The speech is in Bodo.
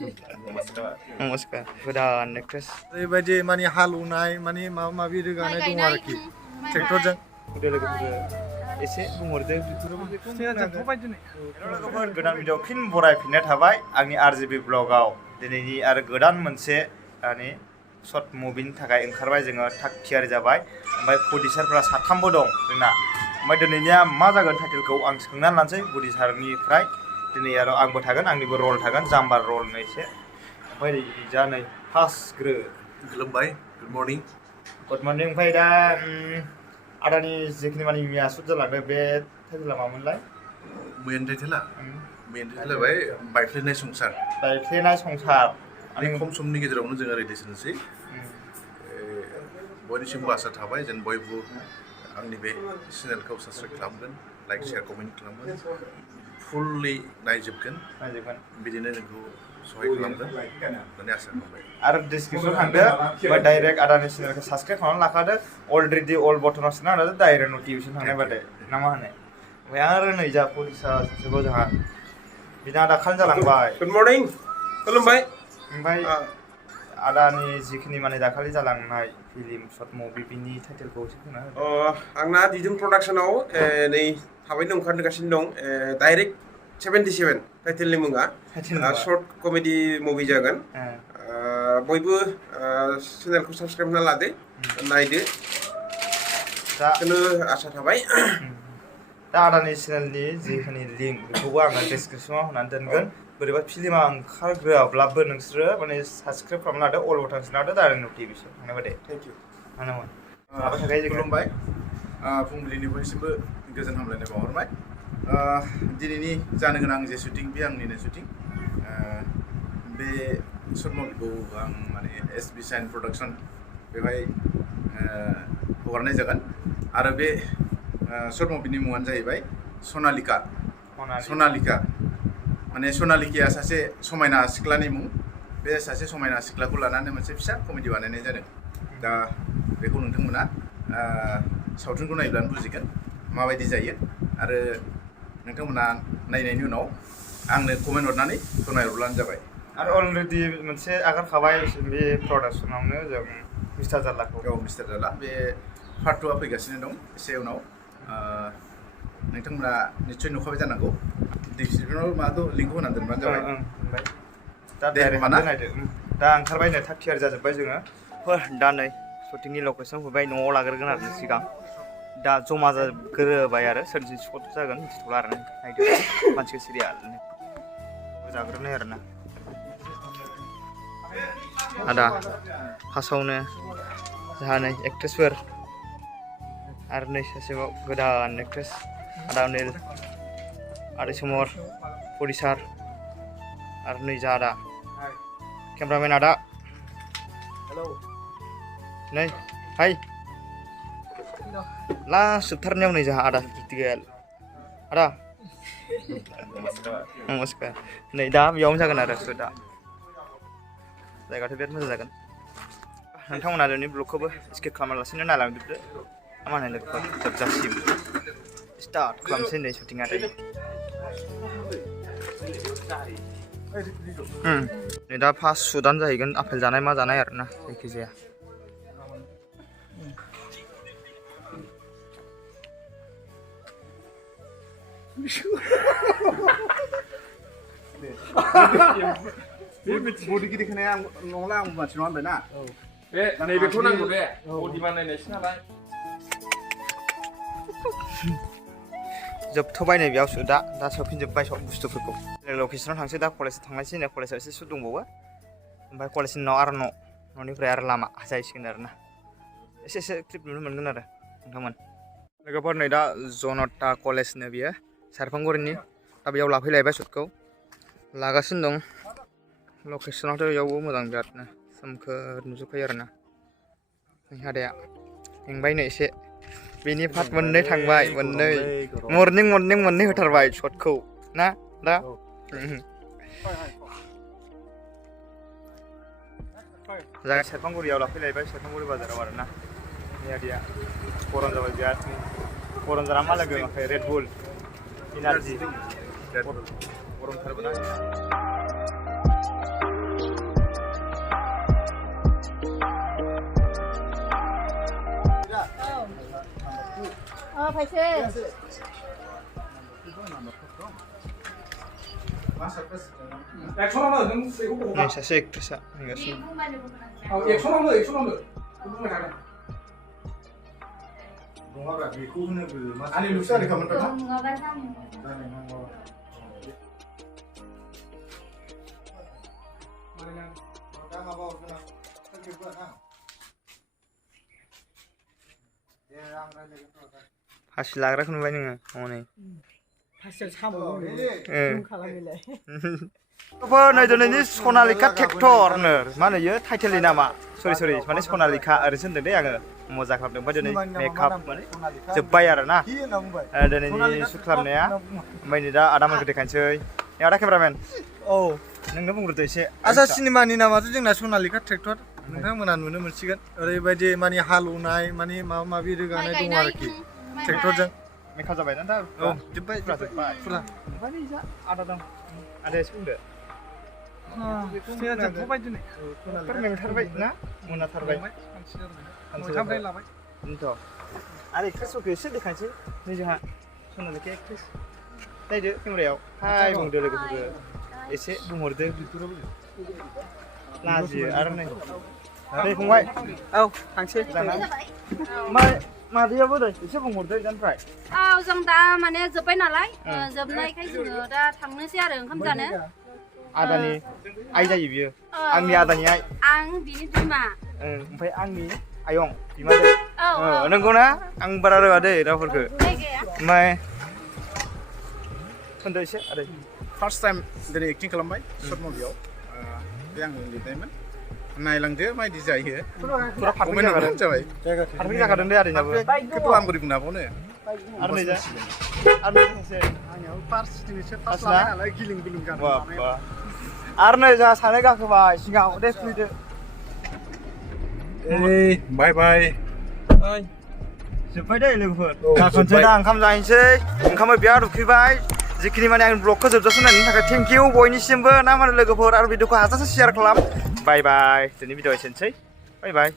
नमस्कार गोदान एक्ट्रेस ओरैबायदि माने हालौनाय माने माबा माबि रोगानाय दं आरोखि ट्रेक्टरजों लोगोफोर एसे बुंहरदो लोगोफोर गोदान भिडिअ फिन बरायफिननाय थाबाय आंनि RJB ब्लगाव दिनैनि आरो गोदान मोनसे माने शर्ट मुभिनि थाखाय ओंखारबाय जोङो थाग थियारि जाबाय ओमफ्राय प्रडिउसारफोरा साथामबो दं जोंना ओमफ्राय दिनैनिया मा जागोन टाइटेलखौ आं सोंनानै लानोसै प्रडिउसारनिफ्राय दिनै आरो आंबो थागोन आंनिबो रल थागोन जाम्बार रल एसे ओमफ्राय जा नै फार्स्ट खुलुमबाय गुड मर्निं ओमफ्राय दा आदानि जिखिनि माने मिया सुट जालांदों बे टाइटेला मामोनलाय मैयानि टाइटेला जाबाय बायफ्लेनाय संसार माने खम समनि गेजेरावनो जोङो रेडिसनसै बयनिसिमबो आसा थाबाय जेन बयबो आंनि बे चेनेलखौ साबस्क्राइब खालामगोन लाइक शेयार कमेन्ट खालामगोन फुल्लि नायजोबगोन बिदिनो जोंखौ सहाय खालामगोन होननानै आसा खालामबाय आरो डिसक्रिपसन थांदो बा डाइरेक्ट आदानि चेनेलखौ साबस्क्राइब खालामनानै लाखादो अलरेडि अल बटनाव सोना होदो डाइरेक्ट नटिफिकेसन थांनाय बादे ना मा होनो ओमफ्राय आरो नै जा प्रडिउसार सासेबाव जोंहा बिना दाखालि जालांबाय गुड मर्निं खुलुमबाय ओमफ्राय आदानि जिखिनि माने दाखालि जालांनाय फिल्म शर्ट मुभि बिनि टाइटेलखौ एसे बुंना हो आंना दिदुम प्रडाक्शनाव नै थाबैनो ओंखारगासिनो दं डाइरेक्ट 77 टाइटेलनि मुङा शर्ट कमेडि मुभि जागोन बयबो चेनेलखौ साबस्क्राइब खालामना लादो नायदो बेखौनो आसा थाबाय दा आदानि चेनेलनि जिखिनि लिंक बेखौबो आङो डिसक्रिपसनाव होनानै दोनगोन बोरैबा फिल्मा ओंखारग्रोआब्लाबो नोंसोरो माने साबस्क्राइब खालामना लादो अल बटन सोना होदो डाइरेक्ट नटिफिकेसन थांनाय बादे थेंक इउ मानोमोन खुलुमबाय फुंबिलिनि बयनिसिमबो गोजोन हामलायनाय बावहरबाय दिनैनि जानो गोनां जे शुटिं बे आंनिनो शुटिं बे शर्ट मुभिखौ आं माने SB Cine प्रडाक्शन बेवहाय हगारनाय जागोन आरो बे शर्ट मुभिनि मुङानो जाहैबाय सनालिका माने सनालिकाया सासे समायना सिख्लानि मुं बे सासे समायना सिख्लाखौ लानानै मोनसे फिसा कमेडि बानायनाय जादों दा बेखौ नोंथांमोना सावथुनखौ नायब्लानो बुजिगोन माबायदि जायो आरो नोंथांमोना नायनायनि उनाव आंनो कमेन्ट हरनानै फोरमायहरब्लानो जाबाय आरो अलरेडि मोनसे आगारखाबाय बे प्रडाक्शनावनो जों मिस्टार जारलाखौ मिस्टार जारला बे पार्ट 2आ फैगासिनो दं एसे उनाव नोंथांमोना निश्चय नुखाबाय जानांगौ डिसक्रिपसनाव माखौ लिंकखौ होनानै दोनबानो जाबाय दा डाइरेक्ट नायदो दा ओंखारबाय नै थाग थियारि जाजोब्बाय जोङो दा नै शुटिंनि लकेसन फैबाय न'आव लाग्रोगोन आरो सिगां दा जमा जाग्रोबाय आरो सोरजि स्पट जागोन मिथिथ'ला आरो नायदो मानसिखौ सिरिया जाग्रोनाय आरो ना आदा फार्स्टआवनो जोंहा नै एक्ट्रेसफोर आरो नै सासेबाव गोदान एक्ट्रेस आदा अनिल आरो समर प्रडिउसार आरो नै जा आदा केमेरामेन आदा नै हाय लास्ट जोबथारनायाव नै जोंहा आदा प्रेक्टिकेल आदा नमस्कार नै दा बेयावनो जागोन आरो दा जायगाथ' बिराद मोजां जागोन नोंथांमोना दिनै ब्लगखौबो स्किप खालामालासिनो नायलांजोबदो मा होनो लोगोफोर जोबजासिम स्टार्ट खालामसै नै शुटिंआ नै दा फार्स्ट शुटआनो जाहैगोन आपेल जानाय मा जानाय आरोना जायखिजाया बडि गिदिरखानाया नंला आं मानसि नङा होनबाय ना बे नैबेखौ नांगौ दे बडि बानायनायसो नालाय जोबथ'बाय नै बेयाव दा सोफिनजोब्बाय सब बुस्थुफोरखौ लकेसनाव थांसै दा कलेज थांनायसै नै कलेजाव एसे सुट दंबावो ओमफ्राय कलेजनि उनाव आरो न'निफ्राय आरो लामा जाहैसिगोन आरो ना एसे क्लिप नुनो मोनगोन आरो नोंथांमोन लोगोफोर नै दा जनता कलेजनो बियो सारफांगुरिनि दा बेयाव लाफैलायबाय शुटखौ लागासिनो दं लकेसनावथ' बेयावबो मोजां बिरादनो सोमखोर नुजोबखायो आरो ना आदाया मेंबायनो एसे बेनि पार्ट मोननै थांबाय मोननै मर्निं मोननै होथारबाय शटखौ ना दा जायगा सेरफांगुरियाव लाफैलायबाय सेरफांगुरि बाजाराव आरो ना आदाया गरम जाबाय बिराद गरम जाना मा लोगो ओमफ्राय रेडबुल एनार्जि गरमथारबो ना फायसै एक्सनावनो नों बेखौ बहा नै सासे एक्ट्रेसआ फैगासिनो औ एक्सनावनो बुंबाय थादों नङाब्रा बेखौ होनोबो आंनि लुक्स आरिखामोन थ' नङाबा जानो जानाय नङा दा माबा हरगोन आं सानखेबगोन आं दे आं रायज्लायगोन फासि लाग्राखौ नुबाय नोङो हनै फासियाव साम' खालामैलाय नै दिनैनि सनालिका ट्रेक्टरनो मा होनो इयो टाइटेलनि नामा सरि माने सनालिका ओरैसो होनदों दे आङो मजा खालामदों ओमफ्राय दिनै मेकआप माने जोब्बाय आरो ना दिनैनि शुट खालामनाया ओमफ्राय नै दा आदामोनखौ देखायनोसै आदा केमेरामेन औ नोंनो बुंग्रोदो एसे आसा सिनेमानि नामाथ' जोंना सनालिका ट्रेक्टर नोंथांमोना नुनो मोनसिगोन ओरैबायदि माने हालौनाय माने माबा माबि रोगानाय दङ आरोखि ट्रेक्टरजों मेकआप जाबाय ना दा औ जोब्बाय फुरा ओमफ्राय नै जा आदा दं आदाया एसे बुंदो जोबथ'बाय दिनै मेंथारबाय ना मोनाथारबाय नयथानिफ्राय लाबाय बेनोथ' आरो एक्ट्रेसफोरखौ एसे देखायनोसै नै जोंहा सनालिका एक्ट्रेस नायदो केमेरायाव हाय बुंदो लोगोफोरखौ एसे बुंहरदो लाजियो आरो नै फंबाय औ थांसै ओमफ्राय मादैयाबो नै एसे बुंहरदो जानफ्राय औ जों दा माने जोब्बाय नालाय जोबनायखाय जोङो दा थांनोसै आरो ओंखाम जानो आदानि आइ जायो बियो आंनि आदानि आइ आं बिनि बिमा ओमफ्राय आंनि आयं बिमादै नंगौना आं बारा रोङा दै रावफोरखौ ओमफ्राय होनदो एसे आदै फार्स्ट टाइम दिनै एक्टिं खालामबाय सर्ट मुभियाव बे आंनि लिरनायमोन नायलांदो माबायदि जायो फुरा फारफेक्ट जाखादों जाबाय फारफेक्ट जाखादों दे आदैनाबो खिन्थु आं बोरै बुंनो हाबावनो आरो नै जा आरो सासे आंनियाव फार्स्ट लाबाय नालाय गिलिं गिलिं गान आरो नै जोंहा सानै गाखोबाय सिगाङाव दे फैदो बाय बाय जोब्बाय दे लोगोफोर गाखोनोसै दा ओंखाम जाहैनोसै ओंखामा बिराद उखैबाय जिखिनि माने आं ब्लगखौ जोबजासिम नायनायनि थाखाय थेंक इउ बयनिसिमबो ना माने लोगोफोर आरो भिडिअखौ हाजासे शेयार खालाम बाय बाय दिनै भिडिअ एसेनोसै बाय बाय